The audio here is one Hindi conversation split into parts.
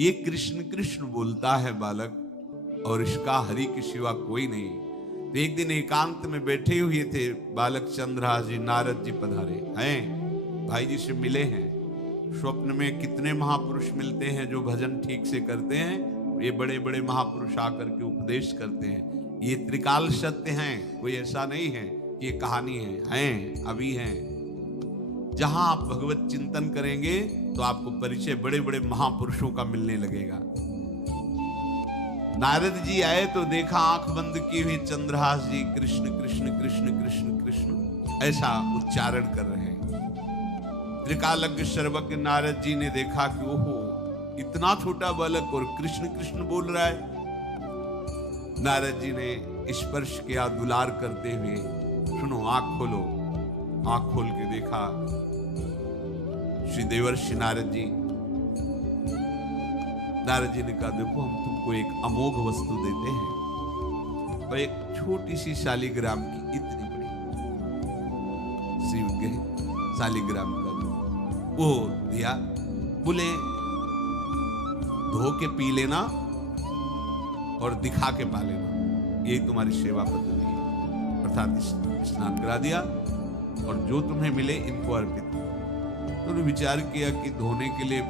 ये कृष्ण कृष्ण बोलता है बालक, और इसका हरि के सिवा कोई नहीं। तो एक दिन एकांत में बैठे हुए थे बालक चंद्रहास जी, नारद जी पधारे हैं, भाई जी से मिले हैं। स्वप्न में कितने महापुरुष मिलते हैं जो भजन ठीक से करते हैं, ये बड़े बड़े महापुरुष आकर के उपदेश करते हैं। ये त्रिकाल सत्य हैं, कोई ऐसा नहीं है कि ये कहानी हैं, अभी हैं। जहां आप भगवत चिंतन करेंगे तो आपको परिचय बड़े बड़े महापुरुषों का मिलने लगेगा। नारद जी आए तो देखा आंख बंद किए हुए चंद्रहास जी कृष्ण कृष्ण कृष्ण कृष्ण कृष्ण ऐसा उच्चारण कर रहे हैं। त्रिकालज्ञ सर्वज्ञ नारद जी ने देखा कि ओहो, इतना छोटा बालक और कृष्ण कृष्ण बोल रहा है। नारद जी ने स्पर्श किया दुलार करते हुए, सुनो आंख खोलो। आंख खोल के देखा श्री देवर्षि नारद जी। नारद जी ने कहा देखो, हम तुमको एक अमोघ वस्तु देते हैं, और एक छोटी सी शालिग्राम की इतनी बड़ी श्री शालिग्राम का वो दिया। बोले धो के पी लेना और दिखा के पा लेना, यही तुम्हारी सेवा पद्धति है। अर्थात स्नान करा दिया और जो तुम्हें मिले इनको अर्पित। तो विचार किया कि धोने के लिए,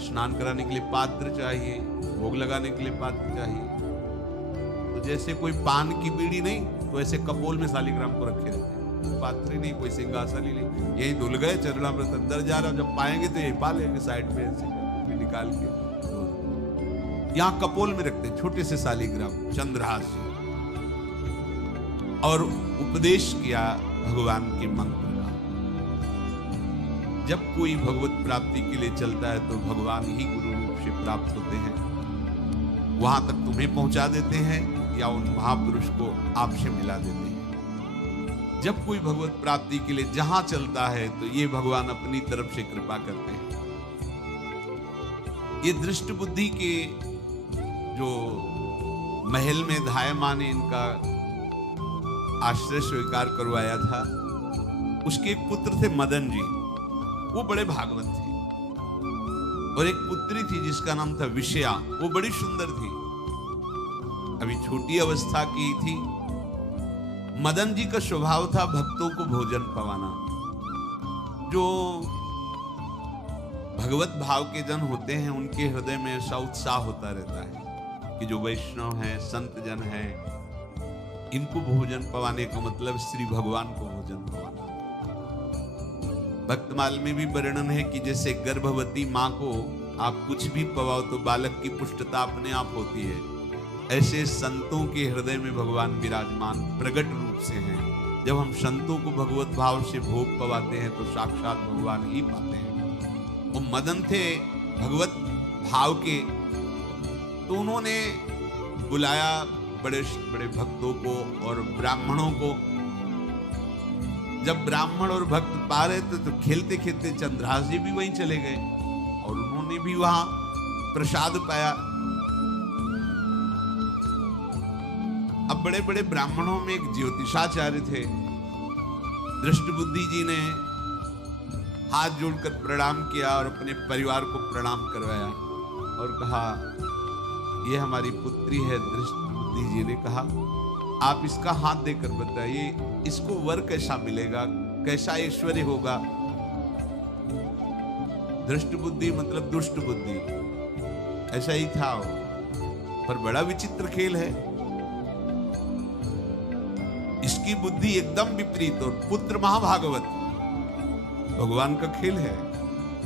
स्नान कराने के लिए पात्र चाहिए, भोग लगाने के लिए पात्र चाहिए। तो जैसे कोई पान की बीड़ी नहीं, तो ऐसे कपोल में शालिग्राम को रखे रहते हैं, पात्र नहीं, कोई सिंहासन ही नहीं। यही धुल गए, चरणामृत अंदर जा रहा, जब पाएंगे तो यही पा लेंगे साइड में ऐसे निकाल के। तो यहाँ कपोल में रखते हैं छोटे से शालिग्राम चंद्रहास जी, और उपदेश किया भगवान के मंत्र का। जब कोई भगवत प्राप्ति के लिए चलता है तो भगवान ही गुरु रूप से प्राप्त होते हैं, वहां तक तुम्हें पहुंचा देते हैं या उन महापुरुष को आपसे मिला देते हैं। जब कोई भगवत प्राप्ति के लिए जहां चलता है तो ये भगवान अपनी तरफ से कृपा करते हैं। ये दृष्ट बुद्धि के जो महल में धायमान ने इनका आश्रय स्वीकार करवाया था, उसके एक पुत्र थे मदन जी, वो बड़े भागवत थे। और एक पुत्री थी जिसका नाम था विषया, वो बड़ी सुंदर थी, अभी छोटी अवस्था की थी। मदन जी का स्वभाव था भक्तों को भोजन पवाना। जो भगवत भाव के जन होते हैं उनके हृदय में ऐसा उत्साह होता रहता है कि जो वैष्णव हैं, संत जन हैं, इनको भोजन पवाने का मतलब श्री भगवान को भोजन पवाना। भक्तमाल में भी वर्णन है कि जैसे गर्भवती मां को आप कुछ भी पवाओ तो बालक की पुष्टता अपने आप होती है, ऐसे संतों के हृदय में भगवान विराजमान प्रकट रूप से हैं। जब हम संतों को भगवत भाव से भोग पवाते हैं तो साक्षात भगवान ही पाते हैं। वो मदन थे भगवत भाव के, तो उन्होंने बुलाया बड़े बड़े भक्तों को और ब्राह्मणों को। जब ब्राह्मण और भक्त पा रहे थे तो खेलते खेलते चंद्रहास जी भी वहीं चले गए और उन्होंने भी वहां प्रसाद पाया। अब बड़े बड़े ब्राह्मणों में एक ज्योतिषाचार्य थे। दृष्ट बुद्धि जी ने हाथ जोड़कर प्रणाम किया और अपने परिवार को प्रणाम करवाया और कहा ये हमारी पुत्री है। दृष्ट बुद्धि जी ने कहा आप इसका हाथ देकर बताइए, इसको वर कैसा मिलेगा, कैसा ऐश्वर्य होगा। दृष्ट बुद्धि मतलब दुष्ट बुद्धि, ऐसा ही था वो। पर बड़ा विचित्र खेल है, इसकी बुद्धि एकदम विपरीत और पुत्र महाभागवत। भगवान का खेल है,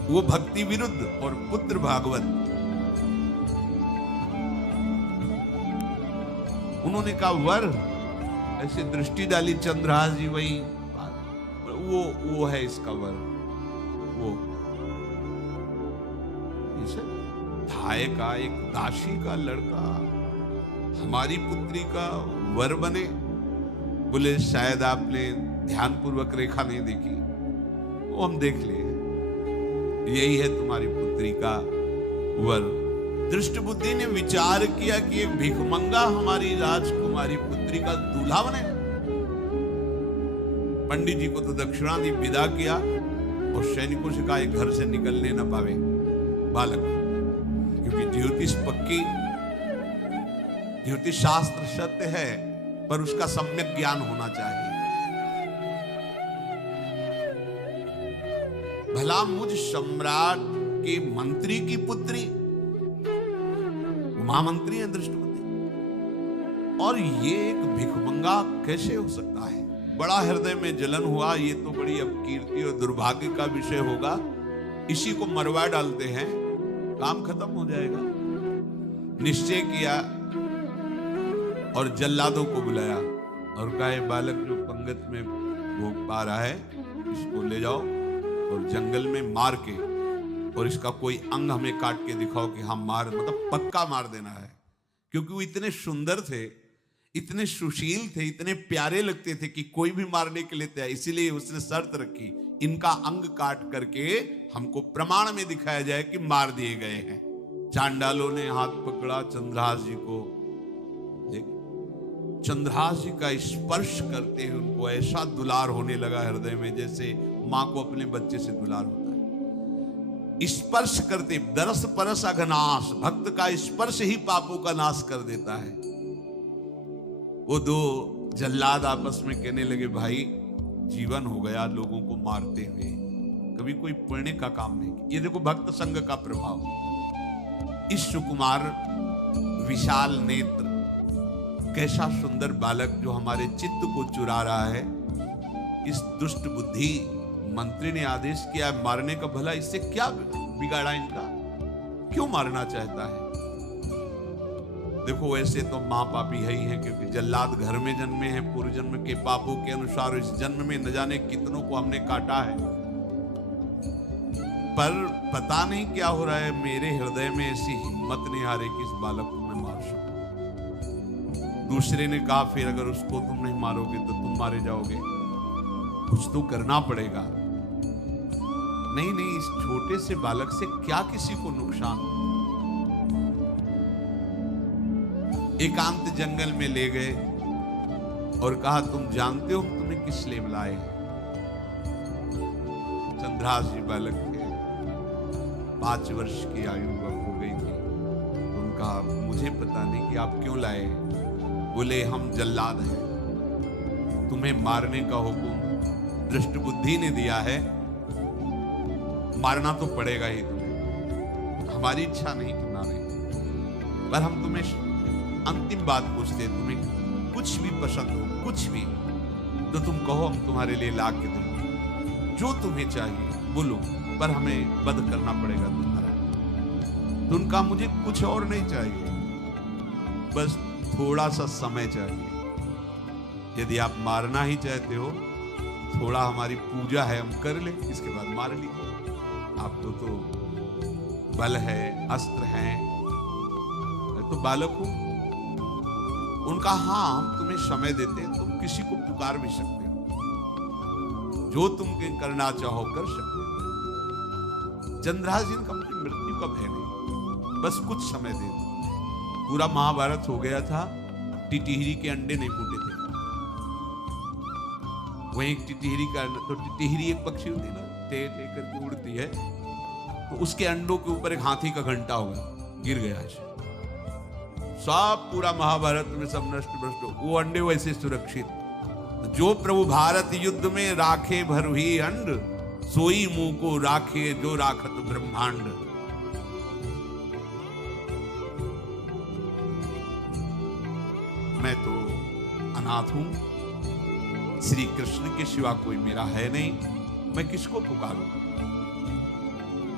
वो भक्ति विरुद्ध और पुत्र भागवत। उन्होंने कहा वर, ऐसे दृष्टि डाली चंद्रहास जी, वही वो है इसका वर। वो धाय का एक दासी का लड़का हमारी पुत्री का वर बने। बोले शायद आपने ध्यान पूर्वक रेखा नहीं देखी, वो हम देख लिए, यही है तुम्हारी पुत्री का वर। दृष्ट बुद्धि ने विचार किया कि एक भिखमंगा हमारी राजकुमारी पुत्री का दूल्हा बने। पंडित जी को तो दक्षिणा दी, विदा किया और सैनिकों से कहा घर से निकलने न पावे बालक, क्योंकि ज्योतिष पक्की, ज्योतिष शास्त्र सत्य है, पर उसका सम्यक ज्ञान होना चाहिए। भला मुझ सम्राट के मंत्री की पुत्री, महामंत्री है दृष्टपति, और ये एक भिखमंगा कैसे हो सकता है? बड़ा हृदय में जलन हुआ, ये तो बड़ी अपकीर्ति और दुर्भाग्य का विषय होगा, इसी को मरवा डालते हैं, काम खत्म हो जाएगा। निश्चय किया और जल्लादों को बुलाया और कहा, ये बालक जो पंगत में भोग पा रहा है, इसको ले जाओ और जंगल में मार के, और इसका कोई अंग हमें काट के दिखाओ कि हम मार, मतलब पक्का मार देना है। क्योंकि वो इतने सुंदर थे, इतने सुशील थे, इतने प्यारे लगते थे कि कोई भी मारने के लिए तैयार। इसीलिए उसने शर्त रखी, इनका अंग काट करके हमको प्रमाण में दिखाया जाए कि मार दिए गए हैं। चांडालों ने हाथ पकड़ा चंद्रहास जी को, चंद्रहास जी का स्पर्श करते हुए उनको ऐसा दुलार होने लगा हृदय में, जैसे मां को अपने बच्चे से दुलार होता है। स्पर्श करते, दरस परस अघनाश, भक्त का स्पर्श ही पापों का नाश कर देता है। वो दो जल्लाद आपस में कहने लगे, भाई जीवन हो गया लोगों को मारते हुए, कभी कोई पुण्य का काम नहीं किया। ये देखो भक्त संग का प्रभाव। इस सुकुमार विशाल नेत्र, कैसा सुंदर बालक जो हमारे चित्त को चुरा रहा है, इस दुष्ट बुद्धि मंत्री ने आदेश किया मारने का, भला इससे क्या बिगाड़ा इनका, क्यों मारना चाहता है? देखो वैसे तो मां पापी है ही है, क्योंकि जल्लाद घर में जन्मे हैं, पूर्व जन्म के पापों के अनुसार इस जन्म में न जाने कितनों को हमने काटा है, पर पता नहीं क्या हो रहा है, मेरे हृदय में ऐसी हिम्मत नहीं आ रही कि इस बालक को मैं मार सकूं। दूसरे ने कहा, फिर अगर उसको तुम नहीं मारोगे तो तुम मारे जाओगे, कुछ तो करना पड़ेगा। नहीं नहीं, इस छोटे से बालक से क्या किसी को नुकसान? एकांत जंगल में ले गए और कहा, तुम जानते हो तुम्हें किस लिए बुलाए? चंद्रहास जी बालक थे, 5 वर्ष की आयु हो गई थी। उनका मुझे पता नहीं कि आप क्यों लाए। बोले, हम जल्लाद हैं, तुम्हें मारने का हुक्म दृष्ट बुद्धि ने दिया है, मारना तो पड़ेगा ही तुम्हें, हमारी इच्छा नहीं कि मारे, पर हम तुम्हें अंतिम बात पूछते, तुम्हें कुछ भी पसंद हो, कुछ भी तो तुम कहो, हम तुम्हारे लिए ला के देंगे, जो तुम्हें चाहिए बोलो, पर हमें वध करना पड़ेगा तुम्हारा। तो उनका, मुझे कुछ और नहीं चाहिए, बस थोड़ा सा समय चाहिए। यदि आप मारना ही चाहते हो, थोड़ा हमारी पूजा है हम कर ले, इसके बाद मार लीजिए। आपको तो बल है, अस्त्र हैं, तो बालक हो। उनका, हाँ हम तुम्हें समय देते हैं, तुम किसी को पुकार भी सकते हो, जो तुम करना चाहो कर सकते हो। चंद्रहास जी का मुझे मृत्यु का भय नहीं, बस कुछ समय दे दो। पूरा महाभारत हो गया था, टिटिहरी के अंडे नहीं फूटे थे। वही टिटिहरी का, तो टिटिहरी एक पक्षी होती है ना, टे टे करके उड़ती है, तो उसके अंडों के ऊपर एक हाथी का घंटा होगा, गिर गया ऐसे, सब पूरा महाभारत में सब नष्ट भ्रष्ट। वो अंडे वैसे सुरक्षित। जो प्रभु भारत युद्ध में राखे भरुही अंड, सोई मुंह को राखे जो राखत ब्रह्मांड। मैं तो अनाथ हूं, श्री कृष्ण के सिवा कोई मेरा है नहीं, मैं किसको पुकारूं?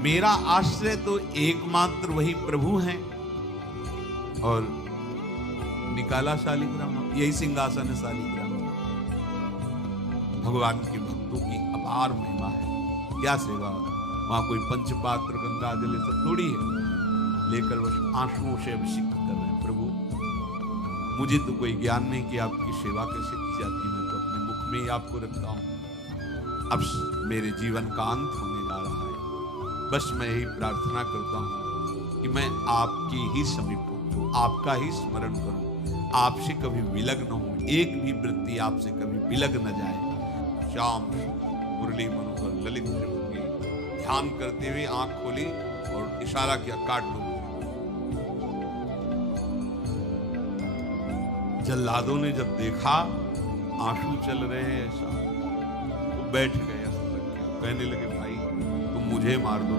मेरा आश्रय तो एकमात्र वही प्रभु हैं, और निकाला शालिग्राम, यही सिंहासन है शालिग्राम। भगवान के भक्तों की अपार महिमा है, क्या सेवा। वहां कोई पंचपात्र गंगा जल सब थोड़ी है, लेकर बस आंसुओं से अभिषेक कर रहे हैं। प्रभु मुझे तो कोई ज्ञान नहीं कि आपकी सेवा कैसे की जाती, मैं तो अपने मुख में ही आपको रखता हूं। अब मेरे जीवन का अंत होने जा रहा है, बस मैं यही प्रार्थना करता हूं कि मैं आपकी ही समीप पहुंचूं, आपका ही स्मरण करूं, आपसे कभी विलग न हो, एक भी वृत्ति आपसे कभी विलग न जाए। श्याम मुरली मनोहर ललित ध्यान करते हुए आंख खोली और इशारा किया, काट लो। जल्लादों ने जब देखा आंसू चल रहे हैं ऐसा, वो बैठ गए कहने लगे भाई तुम मुझे मार दो,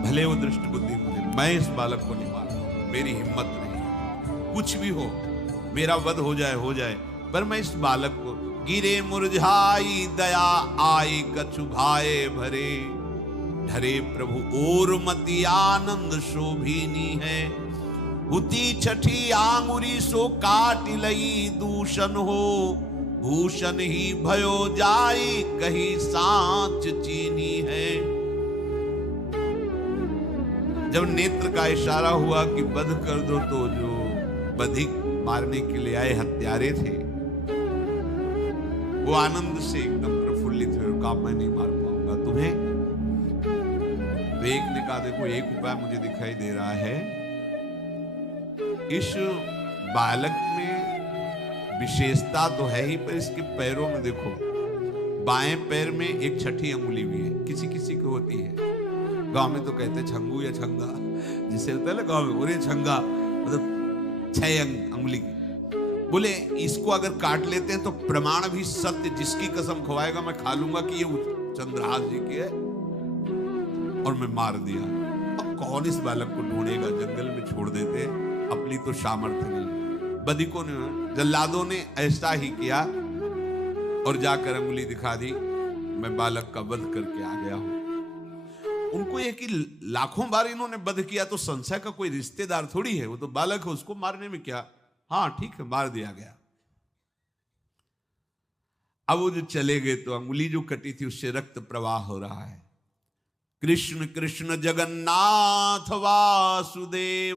भले वो दृष्ट बुद्धि मुझे, मैं इस बालक को नहीं मारूंगा, मेरी हिम्मत नहीं है, कुछ भी हो मेरा वध हो जाए, पर मैं इस बालक को, गिरे मुरझाई दया आई कछु भाए भरे, ढरे प्रभु और मति आनंद शोभिनी है, हुती छठी आंगुरी सो काट लई दूषण हो, भूषण ही भयो जाई कही सांच चीनी है। जब नेत्र का इशारा हुआ कि वध कर दो, तो जो बधिक मारने के लिए आए हत्यारे थे वो आनंद से एकदम प्रफुल्लित हुए, कहा मैं नहीं मार पाऊंगा तुम्हें। तो एक ने कहा देखो एक उपाय मुझे दिखाई दे रहा है, इस बालक में विशेषता तो है ही, पर इसके पैरों में देखो, बाएं पैर में एक छठी अंगुली भी है, किसी किसी को होती है, गांव में तो कहते हैं छंगू या छंगा, जिसे होता है ना गांव में, बोले छंगा मतलब 6 अंगुली की। बोले इसको अगर काट लेते हैं तो प्रमाण भी सत्य, जिसकी कसम खवाएगा मैं खा लूंगा कि ये चंद्रहास जी की है, और मैं मार दिया। अब कौन इस बालक को ढूंढेगा, जंगल में छोड़ देते, अपनी तो सामर्थ्य नहीं। बधिकों ने, जल्लादों ने ऐसा ही किया और जाकर अंगुली दिखा दी, मैं बालक का वध करके आ गया हूं। उनको यह कि लाखों बार इन्होंने वध किया तो संशय का कोई रिश्तेदार थोड़ी है, वो तो बालक है, उसको मारने में क्या, हाँ ठीक है मार दिया गया। अब वो जो चले गए तो अंगुली जो कटी थी उससे रक्त प्रवाह हो रहा है। कृष्ण कृष्ण जगन्नाथ वासुदेव।